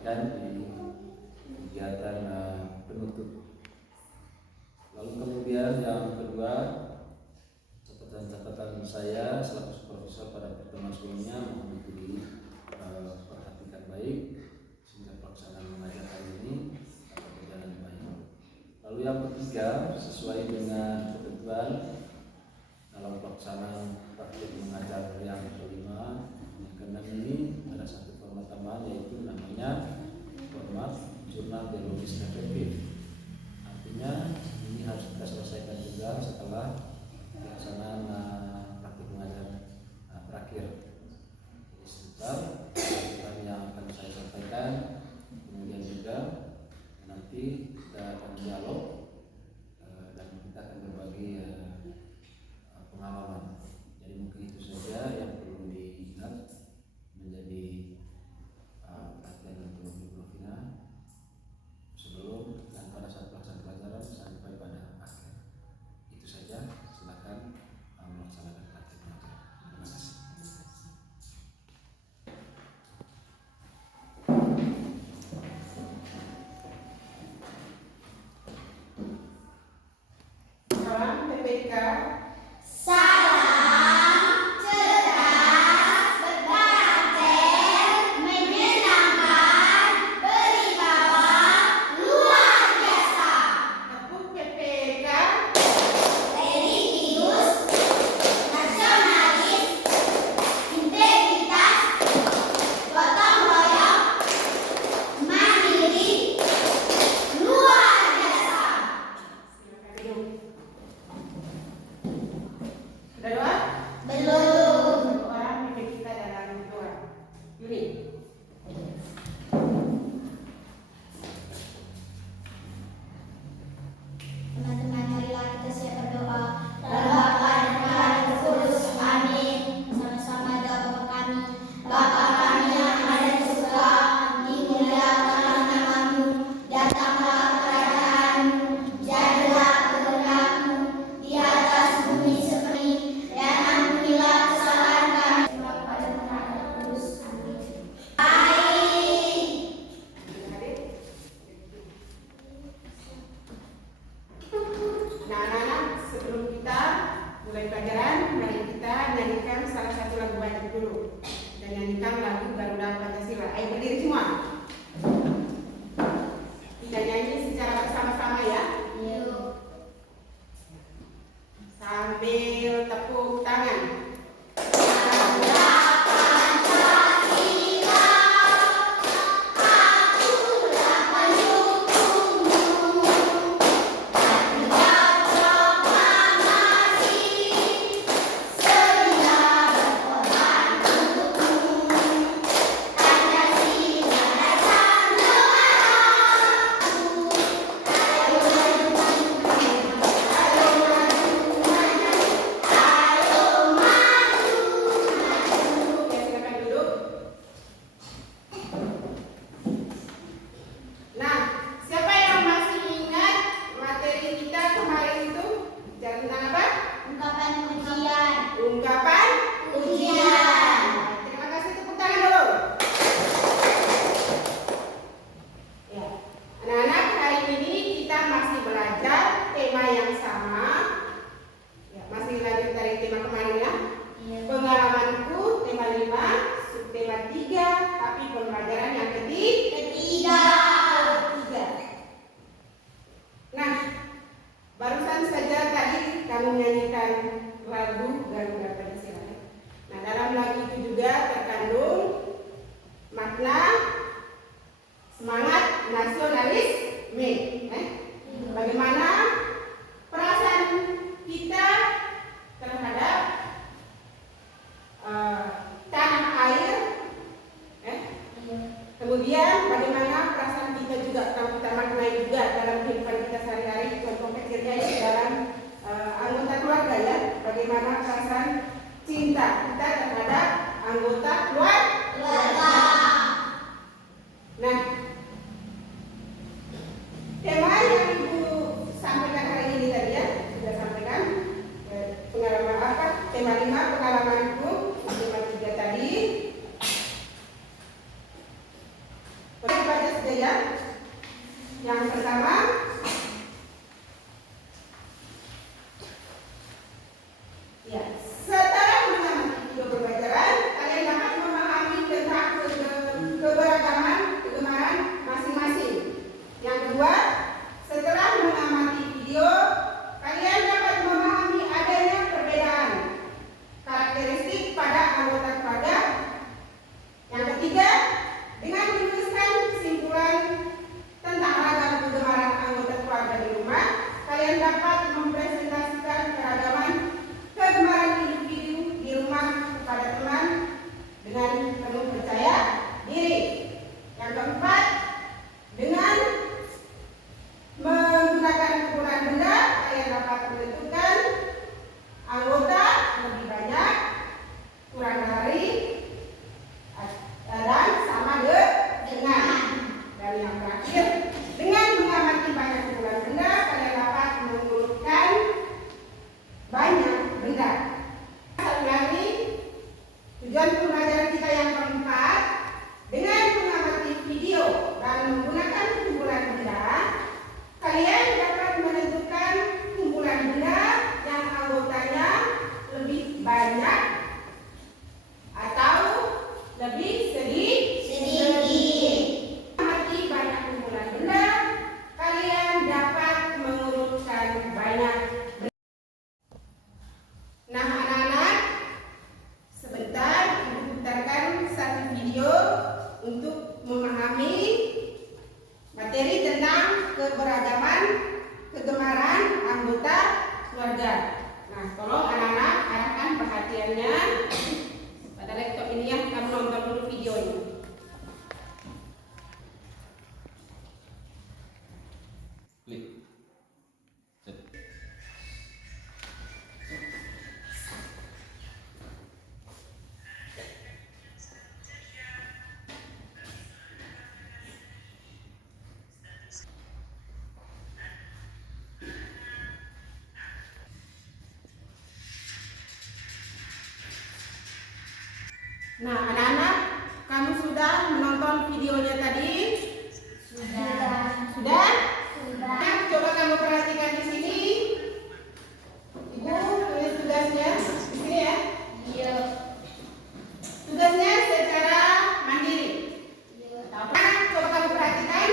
sampaikan di kegiatan penutup. Lalu kemudian yang kedua, catatan saya selaku supervisor pada pertemuan sebelumnya mohon diperhatikan baik sehingga pelaksanaan mengajar hari ini dapat berjalan baik. Lalu yang ketiga, sesuai dengan ketentuan dalam pelaksanaan praktik mengajar yang kelima, yang keenam ini ada satu format tambahan yaitu namanya format jurnal biologis efektif. Artinya ini harus kita selesaikan juga setelah pelaksanaan praktik mengajar terakhir. Jadi sebentar yang akan saya sampaikan, kemudian juga nanti kita akan dialog dan kita akan berbagi pengalaman. Jadi mungkin itu saja yang perlu diingat menjadi perhatian untuk Ibu Vina sebelum dan pada saat pelaksanaan pelajaran sampai pada akhir. Itu saja, silakan melaksanakan praktik mengajar. Terima kasih. Salam PPK. Sambil tepuk tangan. Menyanyikan lagu Garuda Pancasila. Nah, dalam lagu itu juga terkandung makna semangat nasionalisme. Bagaimana perasaan kita terhadap tanah air, kemudian bagaimana perasaan kita juga kalau kita maknai juga dalam kehidupan kita sehari-hari, contoh kecilnya dalam anggota keluarga ya, bagaimana perasaan cinta kita terhadap anggota keluarga. Nah, tema yang Ibu sampaikan hari ini tadi ya, sudah sampaikan pengalaman apa? Tema 5 pengalamanku, tema 3 tadi. saja ya. Yang pertama, ya, setelah mengamati video pembelajaran, kalian dapat memahami tentang keberagaman kegemaran masing-masing. Yang kedua, setelah mengamati video, kalian dapat memahami adanya perbedaan karakteristik pada anggota keluarga. Yang ketiga, dengan menuliskan kesimpulan tentang ragam kegemaran anggota keluarga di rumah, kalian dapat mempresentasikan keragaman kegemaran individu di rumah kepada teman dengan penuh percaya diri. Yang keempat, dengan menggunakan kumpulan benda, kalian dapat menentukan anggota lebih banyak, kurang dari, dan sama dengan. Dan yang terakhir, dengan mengamati banyak kumpulan benda, kalian dapat mengurutkan banyak benda. Satu lagi, tujuan pembelajaran kita yang keempat, dengan mengamati video dan menggunakan kumpulan benda, kalian dapat menentukan kumpulan benda yang anggotanya lebih banyak atau lebih sedikit. Mengamati banyak kumpulan benda, kalian dapat mengurutkan banyak benda. Nah, anak-anak, sebentar ibu putarkan satu video untuk memahami materi tentang keberagaman kegemaran anggota keluarga. Nah, tolong anak-anak arahkan perhatiannya pada laptop ini ya. Kamu nonton dulu video ini. Klik. Set. Nah, anak-anak, kamu sudah menonton videonya tadi? Sudah. Sudah? Nah, coba kamu perhatikan di sini. Ibu tulis tugasnya di sini ya. Iya. Tugasnya secara mandiri. Iya. Nah, coba kamu perhatikan.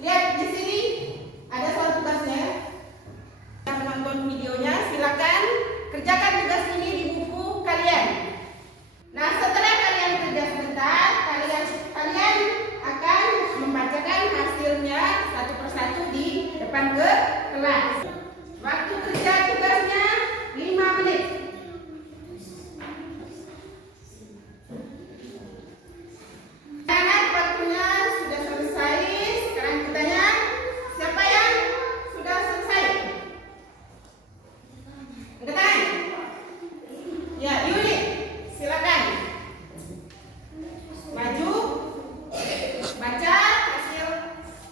Lihat di sini ada soal tugasnya. Yang menonton videonya, silakan kerjakan tugas ini di buku kalian. Nah, setelah kalian kerja sebentar, kalian akan membacakan hasilnya satu persatu di depan kelas. Waktu kerja tugasnya 5 menit. Anak, waktunya sudah selesai. Sekarang kitanya, siapa yang sudah selesai? Angkat tangan. Ya, Yuni. Silakan maju, baca hasil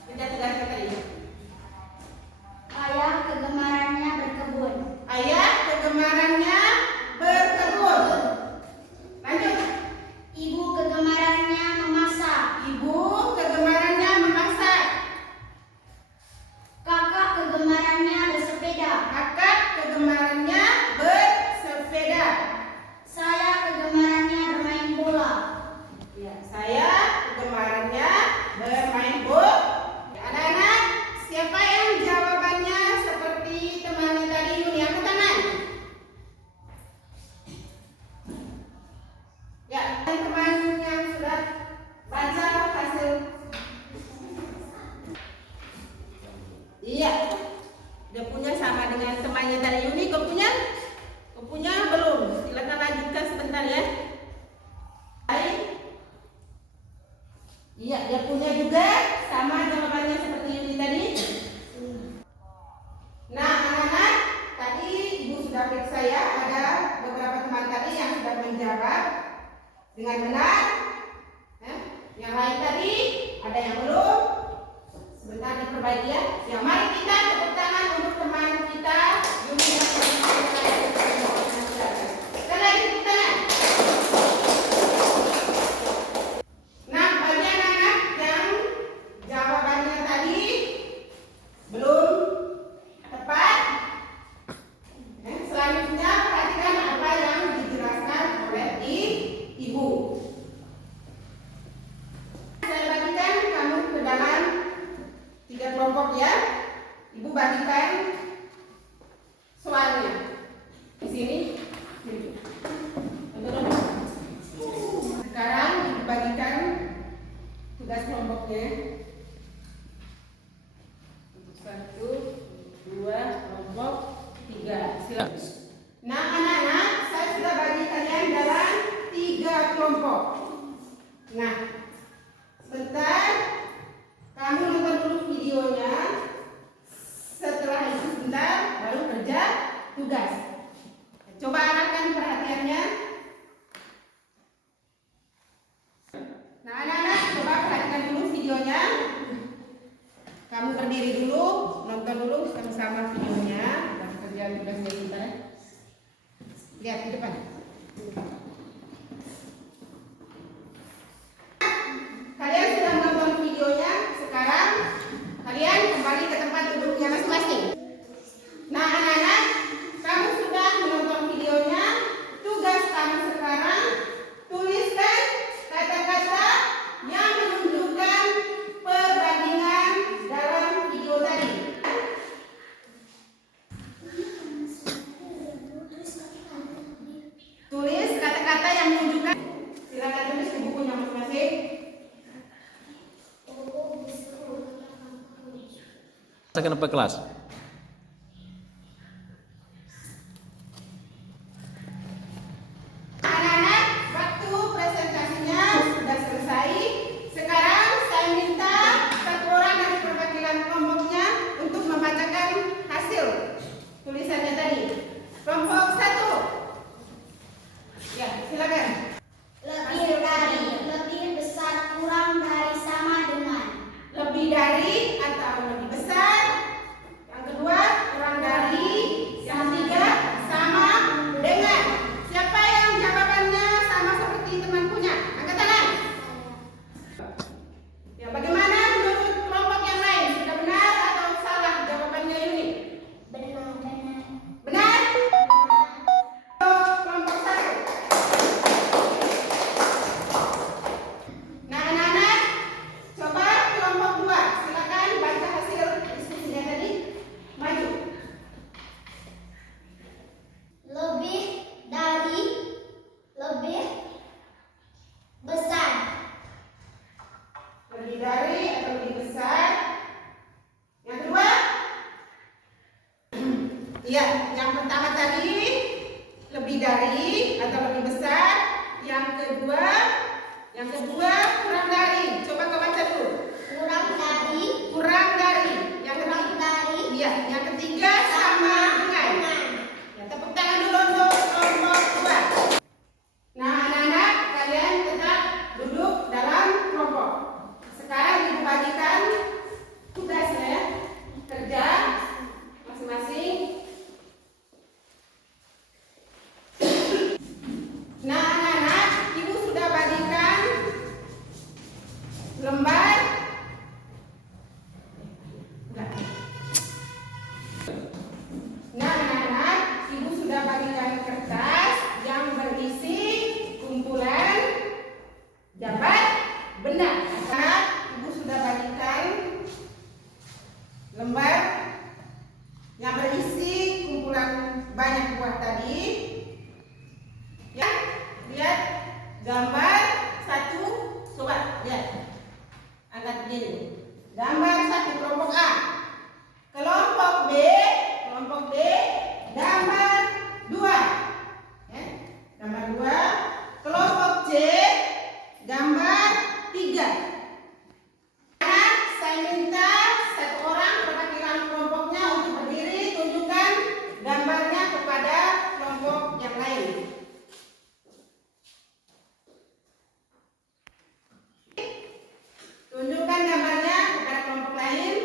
kerja tugasnya tadi. Ayah kegemarannya berkebun. Ayah kegemarannya berkebun. Lanjut. Ibu kegemarannya memasak. Ibu kegemarannya memasak. Kakak kegemarannya bersepeda. Kakak kegemarannya bersepeda. Saya kegemarannya bermain bola. Ya, saya kegemarannya bermain bola. Anak-anak, siapa yang jawabannya seperti temannya tadi? Yuni, angkat tangan. Ya, teman-teman yang sudah baca hasil. Iya, dia punya sama dengan temannya tadi. Yuni, kau punya? Kau punya belum? Silakan lanjutkan sebentar ya. Baik. Iya, dia punya juga sama jawabannya seperti Yuni tadi. Nah, anak-anak, tadi ibu sudah periksa ya, ada beberapa teman tadi yang sudah menjawab dengan benar. Yang lain tadi ada yang belum. Sebentar diperbaiki ya. Ya, mari kita tepuk tangan untuk teman kita Yuni yang sekali lagi tepuk tangan. Nah, bagi anak-anak yang kelompoknya. Untuk 1, 2, kelompok 3. Silakan. Nah, anak-anak, saya sudah bagi kalian dalam 3 kelompok. Nah, sebentar, kamu nonton dulu videonya. Setelah itu sebentar, baru kerja tugas. Coba arahkan perhatiannya. Nah, anak-anak, coba perhatikan dulu videonya. Kamu berdiri dulu, nonton dulu sama-sama videonya. Baru kerja tugasnya kita. Lihat di depan. Kalian sudah menonton videonya, sekarang kalian kembali ke tempat duduknya masing-masing. Nah, anak-anak, kamu sudah menonton videonya. Tugas kamu sekarang, tuliskan kata-kata yang menunjukkan perbandingan dalam video tadi. Tulis kata-kata yang menunjukkan. Silakan tulis di bukunya masing-masing. Kenapa kelas? Anak-anak, waktu presentasinya sudah selesai. Sekarang saya minta satu orang dari perwakilan kelompoknya untuk membacakan hasil tulisannya tadi. Kelompok 1. Ya, silakan. Lebih besar, kurang dari, sama dengan. Lebih dari atau lebih besar. Yang kedua, kurang dari. Yang ketiga, sama dengan. Siapa yang jawabannya sama seperti teman punya? Angkat tangan. Ya, bagaimana menurut kelompok yang lain? Sudah benar atau salah jawabannya Yuni? Benar. Benar? Kelompok 1. Nah, anak-anak, coba kelompok 2. Silakan baca hasil diskusinya tadi. Maju. Lebih dari, lebih besar. Lebih dari atau lebih besar. Yang kedua? Iya, yang pertama tadi lebih dari atau lebih besar. Yang kedua kurang dari. Coba kau baca dulu. Kurang dari, Kurang dari. Yang kurang ketiga, dari, iya, yang ketiga sama dengan. Ya, tepuk tangan dulu untuk kelompok 2. Nah, anak-anak, kalian tetap duduk dalam kelompok. Sekarang dibagikan tugasnya ya. Kerja masing-masing. Nah, anak-anak, ibu sudah bagikan lembar. Enggak. Nah, anak-anak, ibu sudah bagikan kertas yang berisi kumpulan jabat benda. Anak, ibu sudah bagikan lembar yang berisi kumpulan banyak buah tadi. Ya, lihat gambar 1. Coba lihat. Angkat begini. Gambar 1 kelompok A. Kelompok B, gambar 2. Ya, gambar 2. Kelompok C, gambar 3. Anak, saya minta satu orang perwakilan kelompoknya untuk berdiri, tunjukkan gambarnya kepada kelompok yang lain. Tunjukkan gambarnya kepada kelompok lain.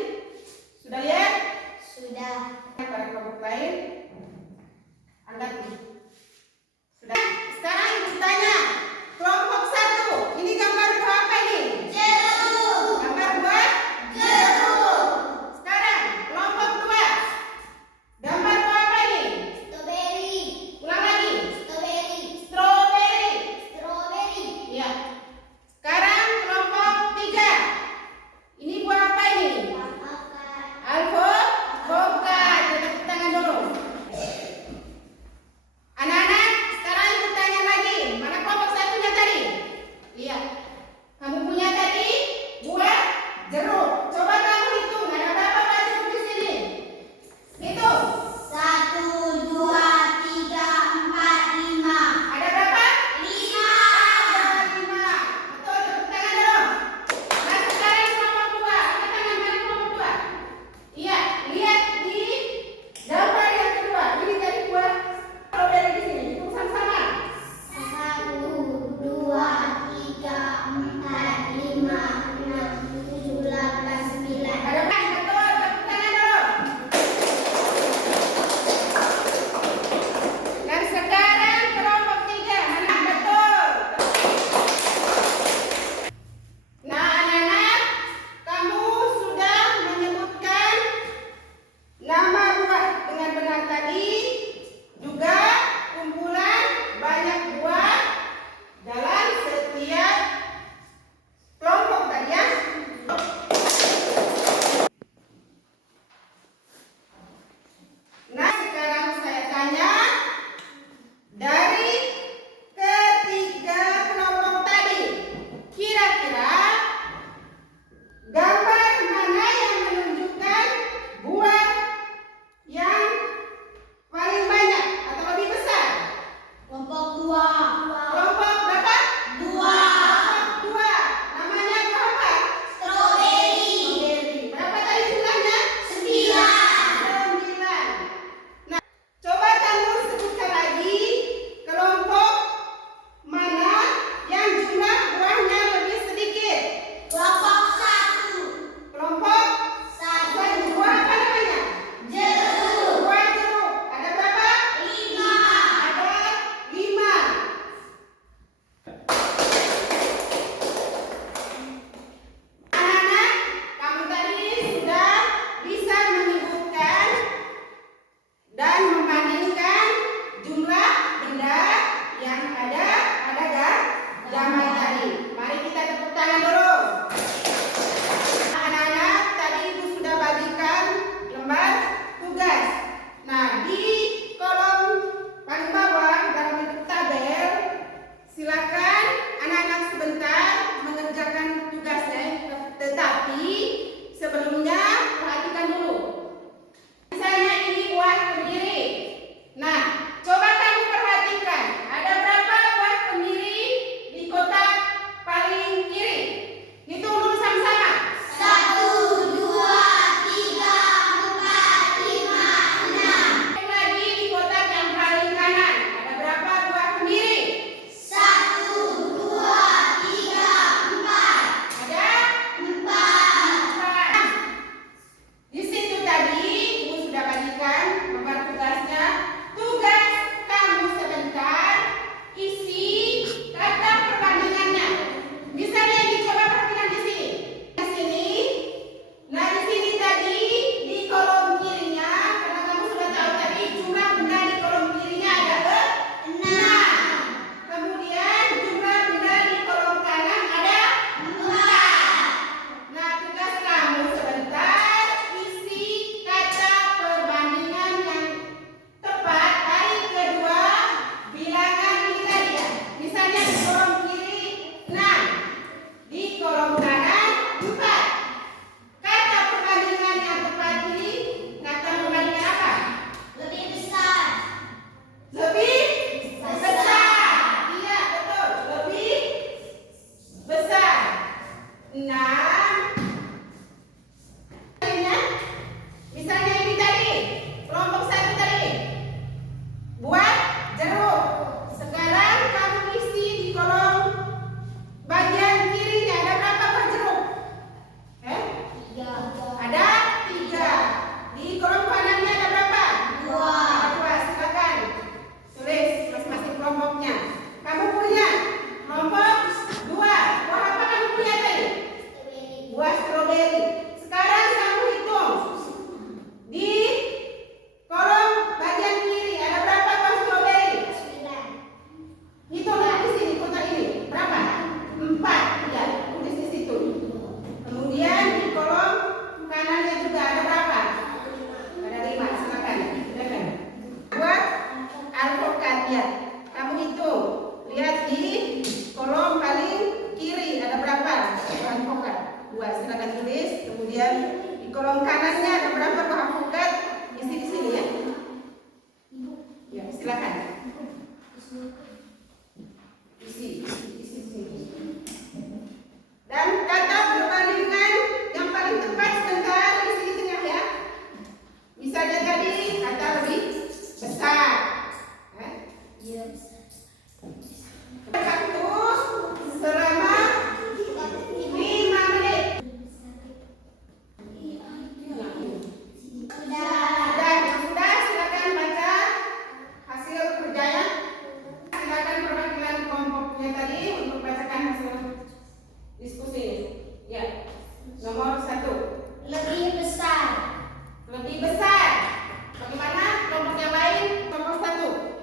buah stroberi. Sekarang kamu hitung di kolom bagian kiri ada berapa buah stroberi? 9. Hitung di sini kotak ini berapa? 4 ya, tulis di situ. Kemudian di kolom kanannya juga ada berapa? Ada 5. Silakan. Silakan. Buah alpukat ya. Kamu hitung. Lihat di kolom paling kiri ada berapa? Buah alpukat. 2. Silakan tulis. Kemudian di kolom kanannya ada berapa buah alpukat? Isi di sini ya. Ya, silakan. Isi di sini. Dan kata perbandingan yang paling tepat sebentar isi di tengah ya. Misalnya tadi kata lebih besar. Waktu selama 5 menit. Sudah, silakan baca hasil kerjanya. Silakan perwakilan kelompoknya tadi untuk bacakan hasil diskusi. Ya, nomor 1. Lebih besar. Lebih besar. Bagaimana kelompok yang lain? Nomor 1.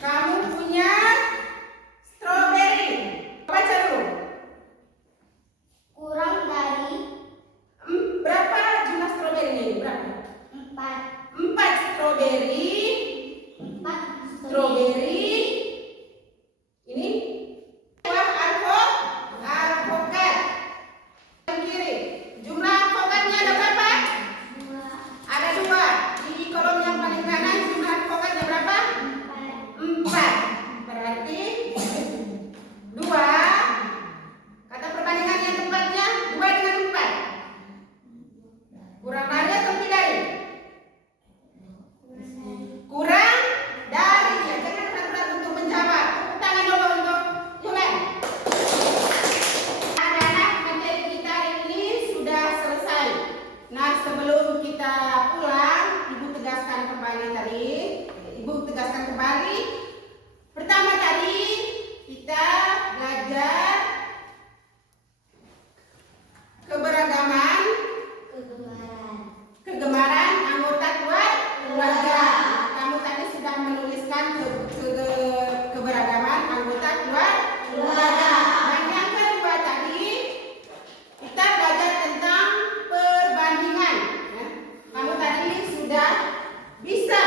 Kamu punya stroberi. Baca dulu. Kurang dari Berapa jumlah stroberi ini? Berapa? 4. 4 stroberi. 4 Stroberi. Ini buah alpukat. Yang kiri. Jumlah alpukatnya ada berapa? 2. Ada 2. Di kolom yang paling kanan jumlah alpukatnya berapa? 4. Berarti 2. Kata perbandingan yang tepatnya 2 dengan 4. Kurang dari atau lebih dari? Kurang dari. Ya, jangan ragu-ragu untuk menjawab. Tepuk tangan dulu untuk Yulen. Anak-anak, materi kita hari ini sudah selesai. Nah, sebelum kita pulang, Ibu tegaskan kembali. Pertama tadi kita belajar kegemaran anggota keluarga. Kamu tadi sudah menuliskan keberagaman anggota keluarga. Dan yang kedua tadi kita belajar tentang perbandingan. Ya. Kamu tadi sudah bisa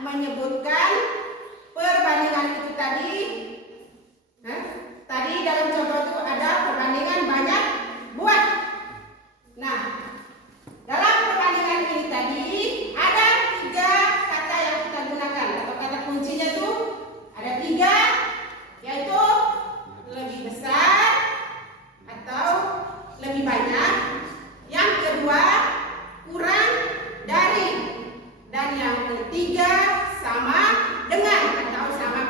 menyebutkan perbandingan itu tadi. Tadi dalam contoh itu ada perbandingan banyak buah. Nah, dalam perbandingan ini tadi ada 3 kata yang kita gunakan atau kata kuncinya itu ada 3, yaitu lebih besar atau lebih banyak. Yang kedua kurang dari. Dan yang ketiga sama dengan atau sama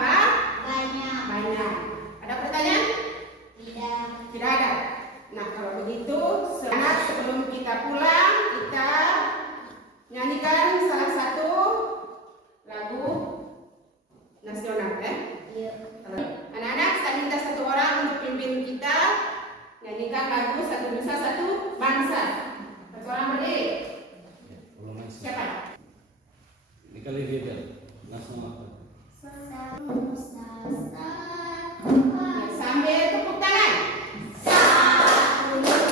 banyak. Ada pertanyaan? Tidak ada. Nah, kalau begitu, sebelum kita pulang, kita nyanyikan salah satu lagu nasional, ya. Anak-anak, saya minta 1 orang untuk pimpin kita nyanyikan lagu Satu Nusa Satu Bangsa. 1 orang berdiri. Siapa? Ini kali dia nasional. Sambil tepuk tangan. Kita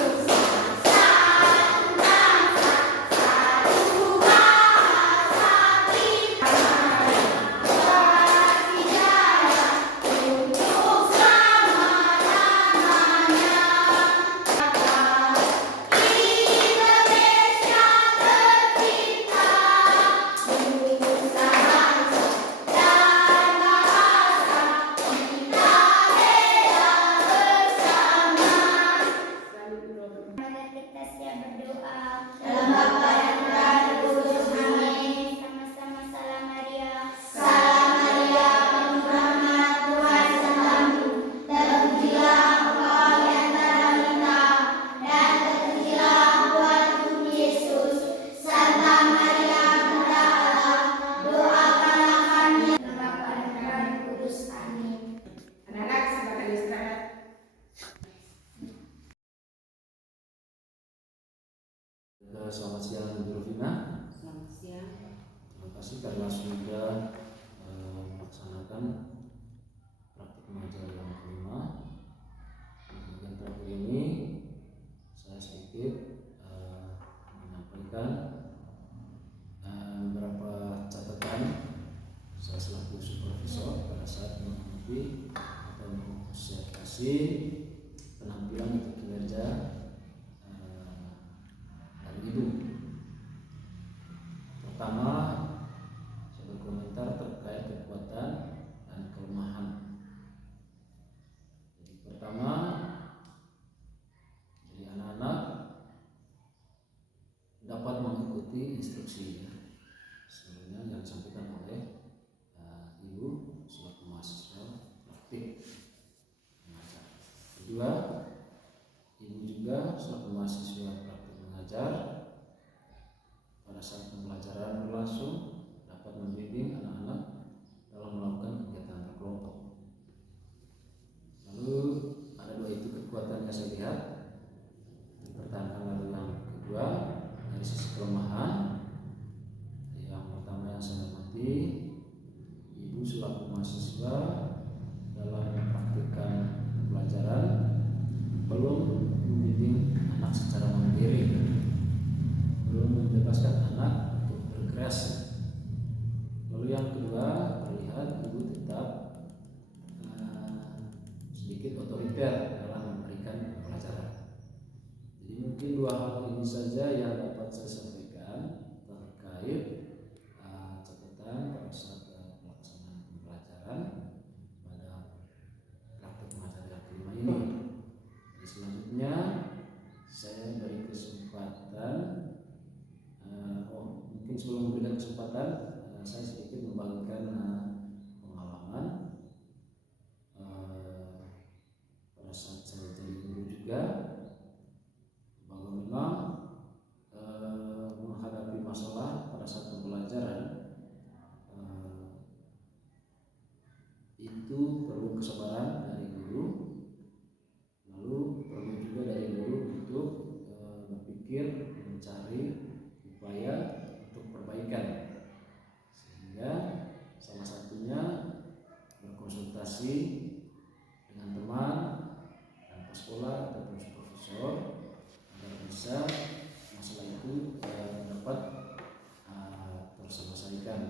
Selamat siang Bu Rufina. Selamat siang. Terima kasih karena sudah melaksanakan praktik mengajar yang kelima. Bagian terakhir ini saya sedikit menyampaikan beberapa catatan saya selaku supervisor pada saat mengikuti atau mengobservasi penampilan untuk kinerja dari Ibu. Pertama, saya berkomentar terkait kekuatan dan kelemahan. Jadi pertama, jadi anak-anak dapat mengikuti instruksi sebelumnya yang disampaikan oleh Ibu selaku mahasiswa praktik mengajar. Kedua, Ibu juga selaku mahasiswa praktik mengajar pada saat pembelajaran berlangsung dapat membimbing anak-anak dalam melakukan kegiatan berkelompok. Lalu ada dua itu kekuatan yang saya lihat dipertahankan. Lalu yang kedua dari sisi kelemahan, yang pertama yang saya hormati, Ibu selaku mahasiswa dalam mempraktikkan pembelajaran belum membimbing anak secara mandiri, belum membebaskan anak untuk berkreasi. Lalu yang kedua, terlihat Ibu tetap sedikit otoriter dalam memberikan pelajaran. Jadi mungkin dua hal ini saja yang dapat saya sampaikan terkait catatan pada saat pelaksanaan pembelajaran pada praktik mengajar yang kelima ini. Jadi selanjutnya saya beri kesempatan, mungkin sebelum memberikan kesempatan, saya sedikit membagikan pengalaman pada saat saya jadi guru juga, bahwa memang menghadapi masalah pada saat pembelajaran itu perlu kesabaran dari guru, lalu perlu juga dari guru untuk berpikir mencari upaya untuk perbaikan, sehingga salah satunya berkonsultasi dengan teman dan sekolah ataupun supervisor agar bisa masalah itu dapat terselesaikan.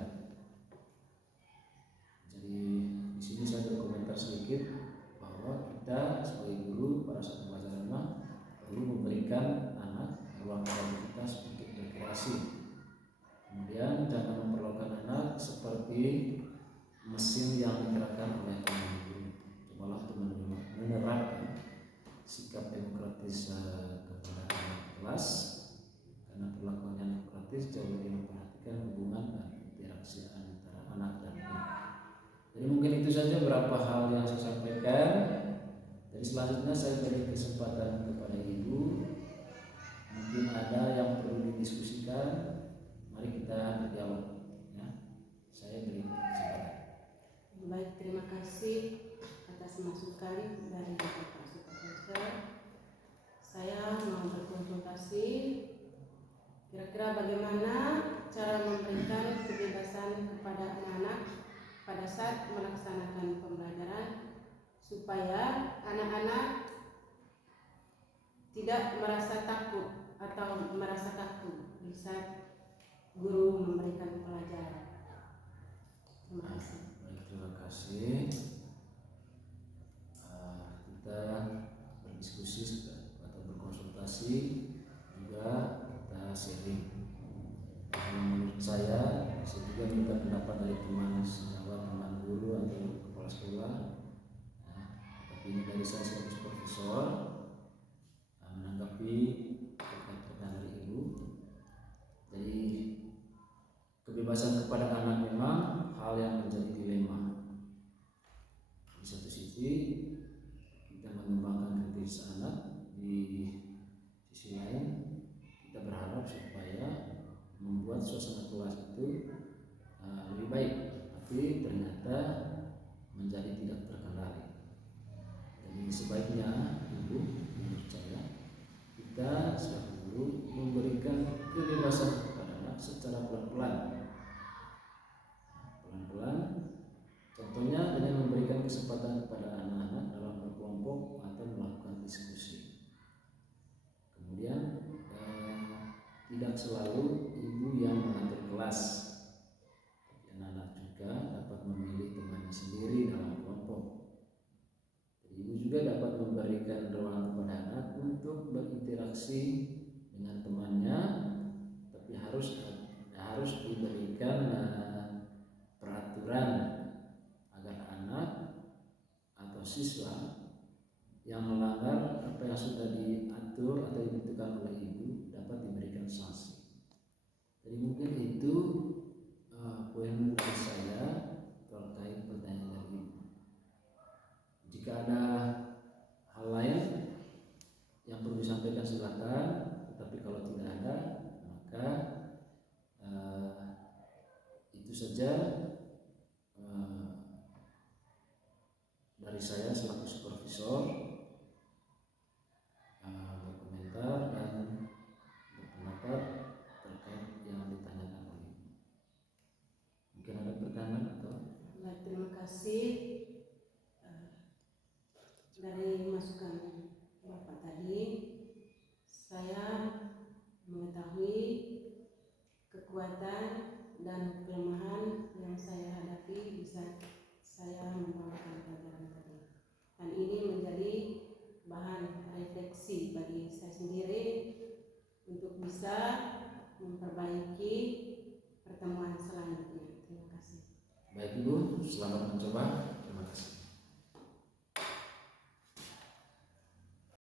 Jadi di sini saya berkomentar sedikit bahwa kita sebagai guru pada saat pembelajaran perlu memberikan anak ruang kreativitas untuk berkreasi. Kemudian jangan memperlakukan anak seperti mesin yang digerakkan oleh guru. Cobalah teman-teman menerapkan sikap demokratis kepada anak kelas, karena perlakuan yang demokratis jauh lebih memperhatikan hubungan dan interaksi antara anak dan guru. Jadi mungkin itu saja beberapa hal yang saya sampaikan. Jadi selanjutnya saya beri kesempatan kepada Ibu. Mungkin ada yang perlu didiskusikan. Mari kita berdialog. Ya. Saya beri kesempatan. Baik, terima kasih atas masukan dari Bapak Supervisor. Saya mau berkonsultasi kira-kira bagaimana cara memberikan kebebasan kepada anak-anak pada saat melaksanakan pembelajaran supaya anak-anak tidak merasa takut atau merasa kaku di saat guru memberikan pelajaran. Terima kasih. Baik, terima kasih. Kita berdiskusi atau berkonsultasi, juga kita sharing. Menurut saya juga minta pendapat dari teman sejawat, teman guru atau kepala sekolah. Tapi ini dari saya sebagai supervisor menanggapi pertanyaan dari Ibu. Jadi kebebasan kepada anak memang hal yang menjadi dilema. Di satu sisi kita mengembangkan kreativitas anak, di sisi lain kita berharap supaya membuat suasana kelas itu lebih baik, tapi ternyata menjadi tidak terkendali. Jadi sebaiknya Ibu, menurut saya, kita selaku guru memberikan kebiasaan kepada anak secara pelan-pelan. Pelan-pelan, contohnya dengan memberikan kesempatan kepada anak-anak dalam berkelompok atau melakukan diskusi. Kemudian tidak selalu ibu yang mengatur kelas, tapi anak-anak juga dapat memilih temannya sendiri dalam kelompok. Jadi ibu juga dapat memberikan ruang kepada anak untuk berinteraksi dengan temannya, tapi harus diberikan peraturan agar anak atau siswa yang melanggar apa yang sudah diatur atau ditentukan oleh ibu dapat diberikan sanksi. Jadi mungkin itu poin dari saya terkait pertanyaan dari ibu. Jika ada hal lain yang perlu disampaikan silakan, tetapi kalau tidak ada maka itu saja dari saya selaku supervisor berkomentar dan berpendapat terkait yang ditanyakan oleh ibu. Mungkin ada pertanyaan atau? Nah, terima kasih dari masukan Bapak tadi. Saya mengetahui kekuatan dan kelemahan yang saya hadapi bisa saya membawakan pelajaran tadi. Dan ini menjadi bahan refleksi bagi saya sendiri untuk bisa memperbaiki pertemuan selanjutnya. Terima kasih. Baik Ibu, selamat mencoba.